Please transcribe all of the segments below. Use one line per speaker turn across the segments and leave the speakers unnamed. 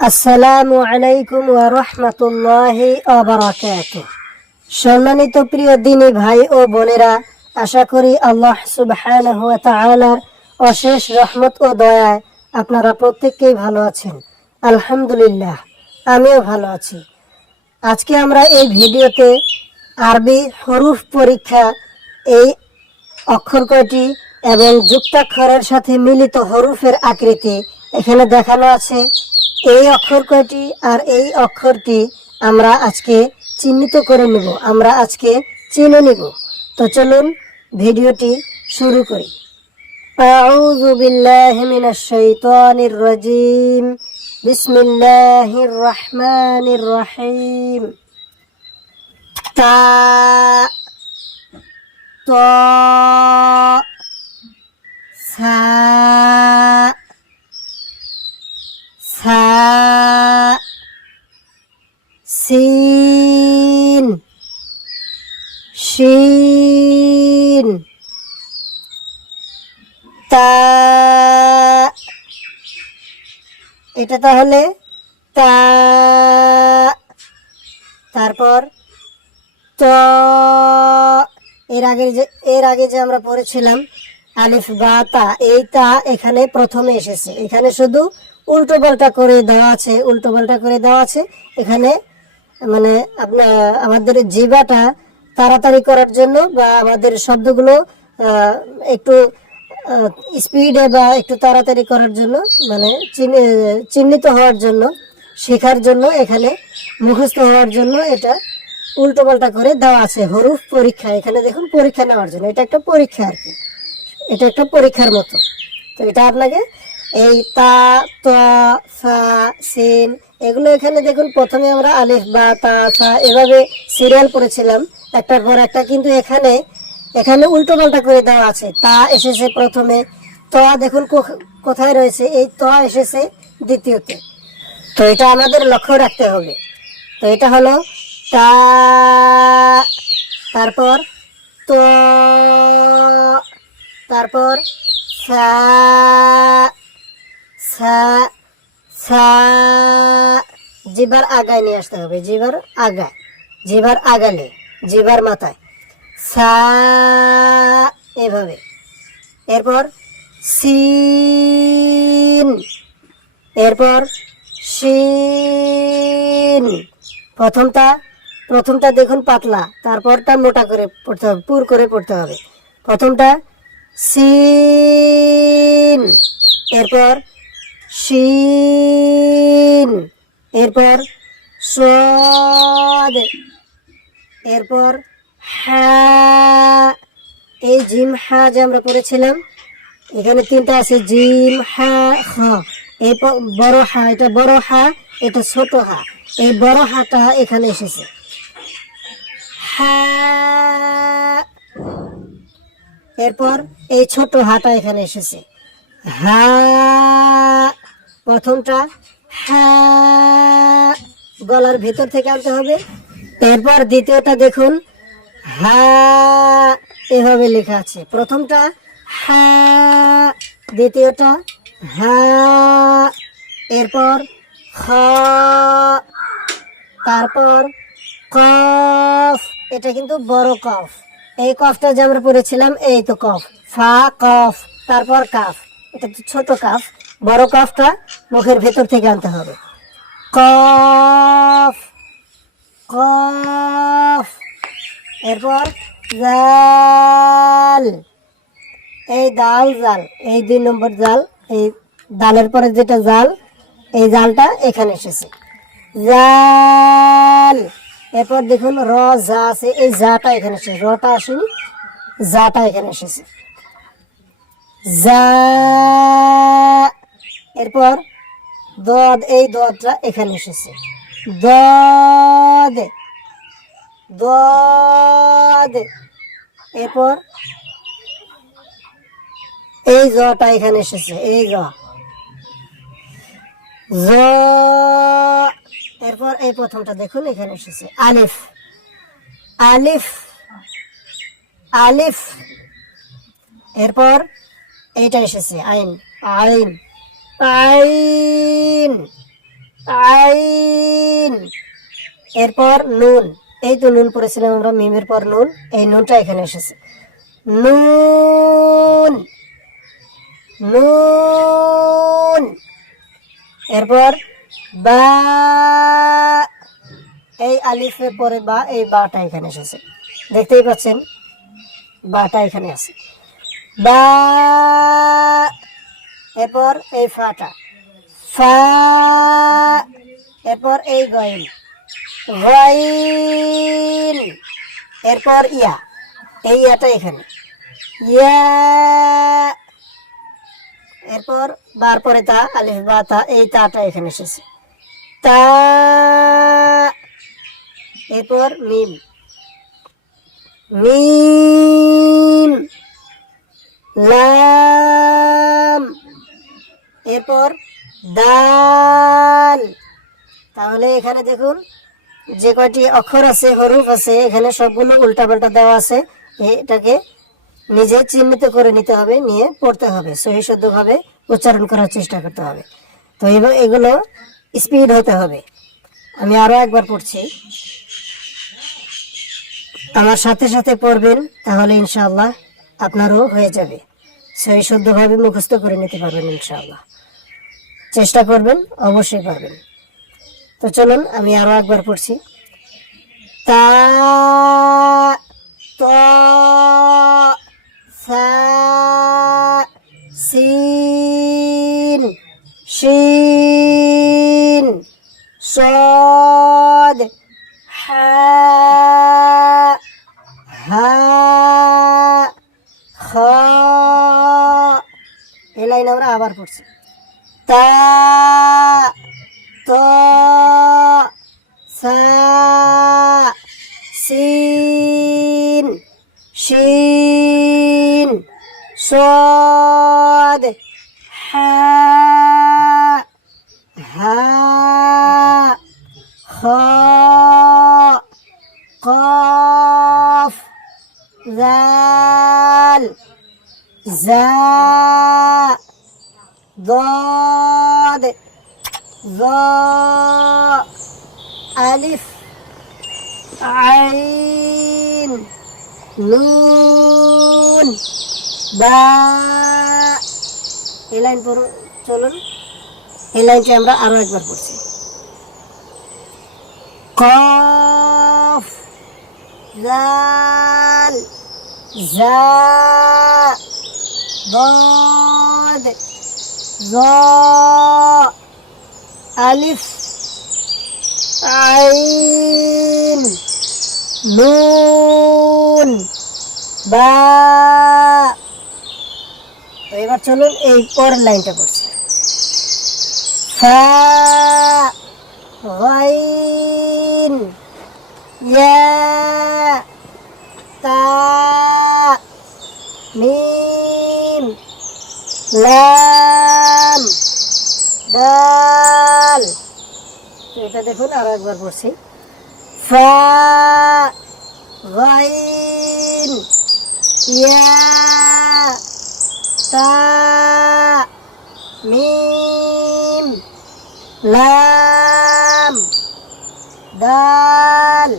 আসসালামু আলাইকুম ওয়া রাহমাতুল্লাহি ওয়া সম্মানিত প্রিয় দিনী ভাই ও বোনেরা, আশা করি আল্লাহ সুবহানাহু ওয়া তাআলার অশেষ রহমত ও দয়ায় আপনারা প্রত্যেককেই ভালো আছেন। আলহামদুলিল্লাহ, আমিও ভালো আছি। আজকে আমরা এই ভিডিওতে আরবি হরুফ পরীক্ষা এই অক্ষর কয়টি এবং যুক্তাক্ষরের সাথে মিলিত হরুফের আকৃতি এখানে দেখানো আছে। এই অক্ষর কয়টি আর এই অক্ষরটি আমরা আজকে চিহ্নিত করে নেব আমরা আজকে চিনে নিব তো চলুন ভিডিওটি শুরু করি أعوذ بالله من الشيطان الرجيم بسم الله الرحمن الرحيم تا طاء এটা তাহলে তা, তারপর ত, এর আগে যে, এর আগে যে আমরা পড়েছিলাম, আলিফ, বা, তা, এই তা এখানে প্রথমে এসেছে। এখানে শুধু উল্টো পাল্টা করে দেওয়া আছে, উল্টো পাল্টা করে দেওয়া আছে। এখানে মানে আপনার আমাদের জিবাটা তাড়াতাড়ি করার জন্য বা আমাদের শব্দগুলো একটু স্পিডে বা একটু তাড়াতাড়ি করার জন্য মানে চিহ্নি- চিহ্নিত হওয়ার জন্য, শেখার জন্য এখানে মুখস্থ হওয়ার জন্য এটা উল্টো পাল্টা করে দেওয়া আছে হরুফ পরীক্ষা। এখানে দেখুন, পরীক্ষা নেওয়ার জন্য। এটা একটা পরীক্ষা আর কি। এটা একটা পরীক্ষার মতো। তো এটা আপনাকে এই তা, ত সা সিন এগুলো এখানে দেখুন, প্রথমে আমরা আলিফ বা তা সা এভাবে সিরিয়াল পড়েছিলাম। একটার পর একটা কিন্তু এখানে এখানে উল্টো পাল্টা করে দেওয়া আছে। তা এসেছে প্রথমে। ত দেখুন কোথায় রয়েছে? এই ত এসেছে দ্বিতীয়তে। তো এটা আমাদের লক্ষ্য রাখতে হবে। তো এটা হলো তা, তারপর তো, তারপর সা সা সা, জিবার আগায় নিয়ে আসতে হবে। জিবার আগায়, জিবার আগালে, জিবার মাথায়। সা এভাবে। এরপর সিন। এরপর শিন। প্রথমটা প্রথমটা দেখুন পাতলা, তারপরটা মোটা করে পড়তে হবে, পুর করে পড়তে হবে। প্রথমটা সিন, এরপর শিন, এরপর সদ এরপর হা এই জিম হা যে আমরা পড়েছিলাম, এখানে তিনটা আছে, জিম হা খ। এই বড় হা এটা বড় হা এটা ছোট হা এই বড় হাটা এখানে এসেছে। হা এরপর এই ছোট হাটা এখানে এসেছে। হা প্রথমটা হা গলার ভেতর থেকে আনতে হবে। এরপর দ্বিতীয়টা দেখুন হা, এভাবে লেখা আছে। প্রথমটা হা, দ্বিতীয়টা হা, এরপর খ তারপর কফ, এটা কিন্তু বড় কফ। এই কফটা যে আমরা পড়েছিলাম, এই তো কফ। ফা, কফ, তারপর কাফ। এটা তো ছোট কাফ। বড় কফটা মুখের ভেতর থেকে আনতে হবে। কফ কফ এরপর জাল। এই ডাল জাল, এই দুই নম্বর জাল, এই ডালের পরে যেটা জাল, এই জালটা এখানে এসেছে। জাল। এরপর দেখুন র যা আছে, এই জাটা এখানে এসেছে। রটা আসেনি, জাটা এখানে এসেছে। যা এরপর দদ, এই দদটা এখানে এসেছে। দদ। দদ এরপর এই জটা এখানে এসেছে, এই জ। জ, এরপর এই প্রথমটা দেখুন, এখানে এসেছে, আলিফ। আলিফ আলিফ। এরপর এইটা এসেছে, আইন আইন আইন আইন। এরপর নুন। এই তো নুন পড়েছিলাম আমরা, মিমের পর নুন। এই নুনটা এখানে এসেছে। নুন! নুন! এরপর বা, এই আলিফের পরে বা, এই বাটা এখানে এসেছে। দেখতেই পাচ্ছেন, বাটা এখানে আছে। বা, এরপর এই ফাটা। ফা, এরপর এই গইন গইন এরপর ইয়া। এই ইয়াটা এখানে। ইয়া। এরপর বার পরে তা, আলিফ, বা, তা, এই তাটা এখানে এসেছে। তা। এরপর মিম। মিম। লাম। এরপর দাল। তাহলে এখানে দেখুন যে কয়টি অক্ষর আছে, হরুফ আছে, এখানে সবগুলো উল্টাপাল্টা দেওয়া আছে। এটাকে নিজে চিহ্নিত করে নিতে হবে, নিয়ে পড়তে হবে। সহি শুদ্ধভাবে উচ্চারণ করার চেষ্টা করতে হবে। তো এবার এগুলো স্পিড হতে হবে। আমি আরও একবার পড়ছি। আমার সাথে সাথে পড়বেন, তাহলে ইনশাআল্লাহ আপনারও হয়ে যাবে। সহি শুদ্ধভাবে মুখস্থ করে নিতে পারবেন ইনশাআল্লাহ। চেষ্টা করবেন, অবশ্যই পারবেন। তো চলুন, আমি আরও একবার পড়ছি। তা, ত সা সিন, শিন, সদ, হা হা, খ, এই লাইন আমরা আবার পড়ছি। তা, ত ضاد ظا ألف عين নুন বা এই লাইন পড়ুন চলুন এই লাইনটি আমরা আরো একবার পড়ছি কফ জাল জা ضاد জ, আলিফ, আইন, নুন, বা। এবার চলুন এই পরের লাইনটা পড়ছি। ফা তা, মিম, লা। দাল এটা দেখুন আরও একবার পড়ছি। ফা গাইন ইয়া তা মিম লাম। দাল।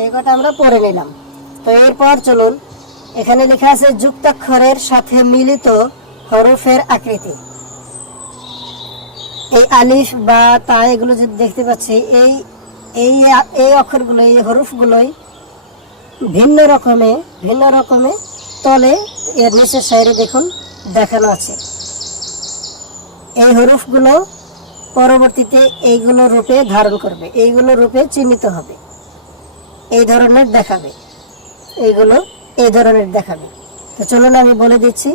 এই কটা আমরা পড়ে নিলাম। তো এরপর চলুন। এখানে লেখা আছে যুক্তাক্ষরের সাথে মিলিত হরফের আকৃতি। এই আলিফ বা তা এগুলো যদি দেখতে পাচ্ছি, এই এই এই অক্ষরগুলো, এই হরফগুলোই ভিন্ন রকমে ভিন্ন রকমে তলে এর নিচের সাইডে দেখুন দেখানো আছে। এই হরফগুলো পরবর্তীতে এইগুলো রূপে ধারণ করবে, এইগুলো রূপে চিহ্নিত হবে, এই ধরনের দেখাবে, এইগুলো এই ধরনের দেখাবে। তো চলুন আমি বলে দিচ্ছি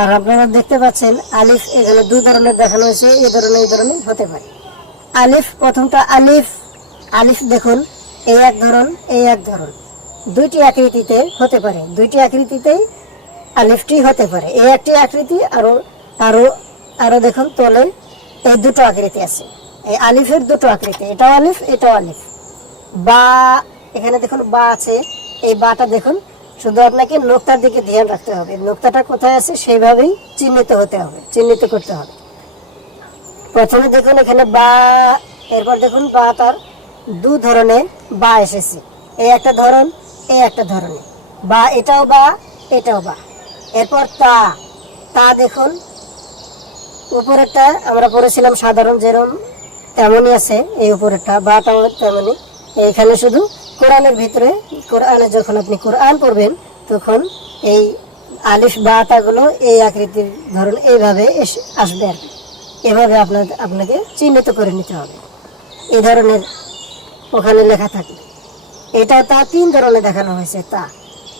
আর আপনারা দেখতে পাচ্ছেন আলিফ এখানে দু ধরনের দেখানো হয়েছে এই ধরনের এই ধরনের হতে পারে। আলিফ, প্রথমটা আলিফ আলিফ দেখুন এই এক ধরন এই এক ধরন। দুইটি আকৃতিতে হতে পারে, দুইটি আকৃতিতেই আলিফটি হতে পারে। এই একটি আকৃতি, আরও আরও আরও দেখুন তলে এই দুটো আকৃতি আছে। এই আলিফের দুটো আকৃতি, এটাও আলিফ এটাও আলিফ। বা, এখানে দেখুন বা আছে, এই বাটা দেখুন শুধু আপনাকে নোক্তার দিকে ধ্যান রাখতে হবে। নোক্তাটা কোথায় আছে সেইভাবেই চিহ্নিত হতে হবে, চিহ্নিত করতে হবে। প্রথমে দেখুন এখানে বা, এরপর দেখুন বা তার দু ধরনের বা এসেছে। এই একটা ধরন এই একটা ধরনের বা এটাও বা এটাও বা। এরপর তা তা দেখুন। উপরেরটা আমরা পড়েছিলাম সাধারণ যেরকম তেমনই আছে, এই উপরেরটা বা তেমনই। এইখানে শুধু কোরআনের ভিতরে, কোরআনে যখন আপনি কোরআন পড়বেন, তখন এই আলিফ বা তাগুলো এই আকৃতির ধরুন এইভাবে এসে আসবে আর এভাবে আপনার, আপনাকে চিহ্নিত করে নিতে হবে। এই ধরনের ওখানে লেখা থাকবে। এটা তা তিন ধরনের দেখানো হয়েছে, তা।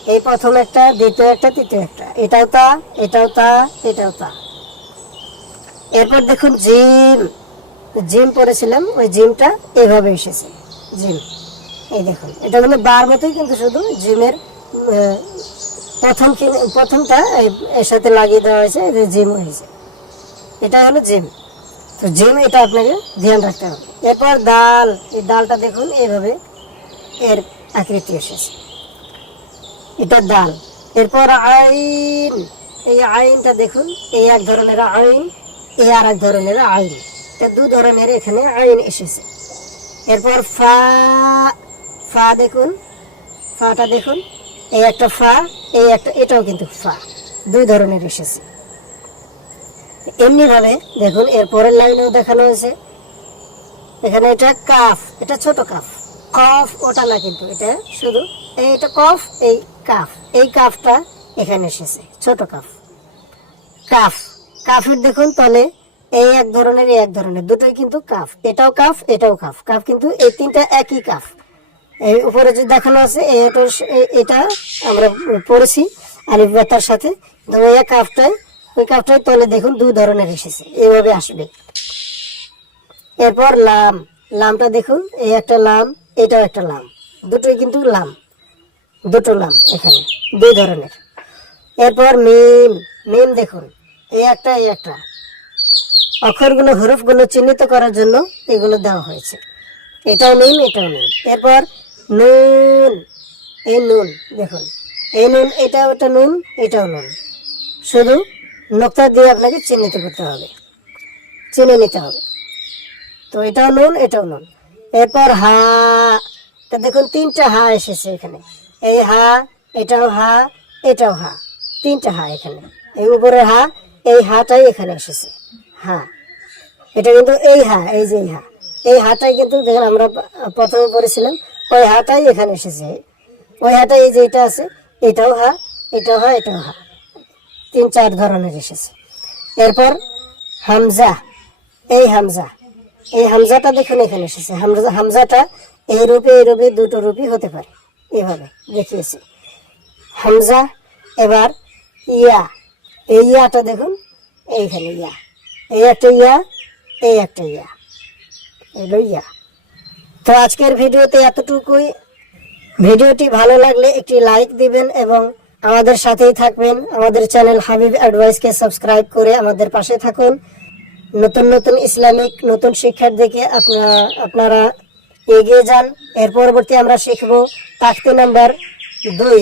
এই প্রথম একটা, দ্বিতীয় একটা, তৃতীয় একটা। এটাও তা এটাও তা এটাও তা। এরপর দেখুন জিম। জিম পড়েছিলাম, ওই জিমটা এভাবে এসেছে। জিম। এই দেখুন, এটা হলো বার মতোই কিন্তু শুধু জিমের প্রথম প্রথমটা এর সাথে লাগিয়ে দেওয়া হয়েছে যে জিম হয়েছে। এটা হলো জিম। তো জিম এটা আপনাকে ধ্যান রাখতে হবে। এরপর ডাল, এই ডালটা দেখুন, এইভাবে এর আকৃতি এসেছে। এটা ডাল। এরপর আইন, এই আইনটা দেখুন, এই এক ধরনের আইন, এই আর এক ধরনের আইন। এটা দু ধরনের এখানে আইন এসেছে। এরপর ফা ফা দেখুন, ফাটা দেখুন। এই একটা ফা, এই একটা, এটাও কিন্তু ফা। দুই ধরনের এসেছে। এমনি ভাবে দেখুন, এর পরের লাইনেও দেখানো হয়েছে। এখানে এটা কাফ, এটা ছোট কাফ। কফ, ওটা না কিন্তু, এটা শুধু এটা কফ, এই কাফ। এই কাফটা এখানে এসেছে, ছোট কাফ। কাফ, কাফের দেখুন তলে এই এক ধরনের, এই এক ধরনের, দুটোই কিন্তু কাফ। এটাও কাফ এটাও কাফ। কাফ কিন্তু এই তিনটা একই কাফ। এই উপরে যে দেখানো আছে, এই- এটা আমরা পড়েছি আলিফ বেতার সাথে। এক কাফটাই ওই কাফটাই তলে দেখুন দুই ধরনের এসেছে, এইভাবে আসবে। এরপর লাম, লামটা দেখুন, এই একটা লাম, এটাও একটা লাম, দুটোই কিন্তু লাম, দুটো লাম এখানে, দুই ধরনের। এরপর মিম মিম দেখুন, এই একটা এই একটা। অক্ষরগুলো, হরফগুলো চিহ্নিত করার জন্য এগুলো দেওয়া হয়েছে। এটাও মিম এটাও মিম এরপর নুন, এই নুন, দেখুন। এই নুন, এটাও এটা নুন, এটাও নুন। শুধু নোক্তা দিয়ে আপনাকে চিহ্নিত করতে হবে। চিনে নিতে হবে। তো এটাও নুন এটাও নুন। এরপর হা, তা দেখুন, তিনটা হা এসেছে এখানে। এই হা, এটাও হা এটাও হা। তিনটা হা এখানে। এই উপরে হা, এই হাটাই এখানে এসেছে। হা। এটা কিন্তু এই হা, এই যে এই হা। এই হাটাই কিন্তু দেখেন আমরা প্রথমে পড়েছিলাম, ওই হাটাই এখানে এসেছে। ওই হাটাই এই যে এটা আছে, এটাও হা এটাও হা এটাও হা। তিন চার ধরনের এসেছে। এরপর হামজা, এই হামজা, এই হামজাটা দেখুন এখানে এসেছে। হামজা, হামজাটা এই রূপে এই রূপে দুটো রূপই হতে পারে। এভাবে দেখিয়েছি। হামজা, এবার ইয়া, এই ইয়াটা দেখুন, এইখানে ইয়া। এই একটা ইয়া, এই একটা ইয়া। এলো ইয়া তো আজকের ভিডিওতে এতটুকুই। ভিডিওটি ভালো লাগলে একটি লাইক দিবেন এবং আমাদের সাথেই থাকবেন। আমাদের চ্যানেল হাবিব অ্যাডভাইসকে সাবস্ক্রাইব করে আমাদের পাশে থাকুন। নতুন নতুন ইসলামিক, নতুন শিক্ষার দিকে আপনারা আপনারা এগিয়ে যান। এর পরবর্তী আমরা শিখব তাকতি নাম্বার দুই।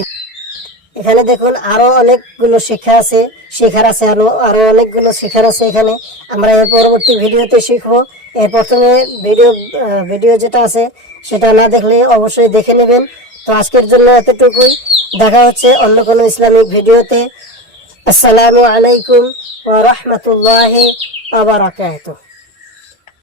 এখানে দেখুন আরও অনেকগুলো শিক্ষা আছে, শেখার আছে আরও আরও অনেকগুলো শেখার আছে এখানে। আমরা এর পরবর্তী ভিডিওতে শিখব প্রথমে ভিডিও ভিডিও যেটা আছে, সেটা না দেখলে অবশ্যই দেখে নেবেন। তো আজকের জন্য এতটুকুই। দেখা হচ্ছে অন্য কোনো ইসলামিক ভিডিওতে। আসসালামু আলাইকুম ওয়া রাহমাতুল্লাহি বারাকাতুহু।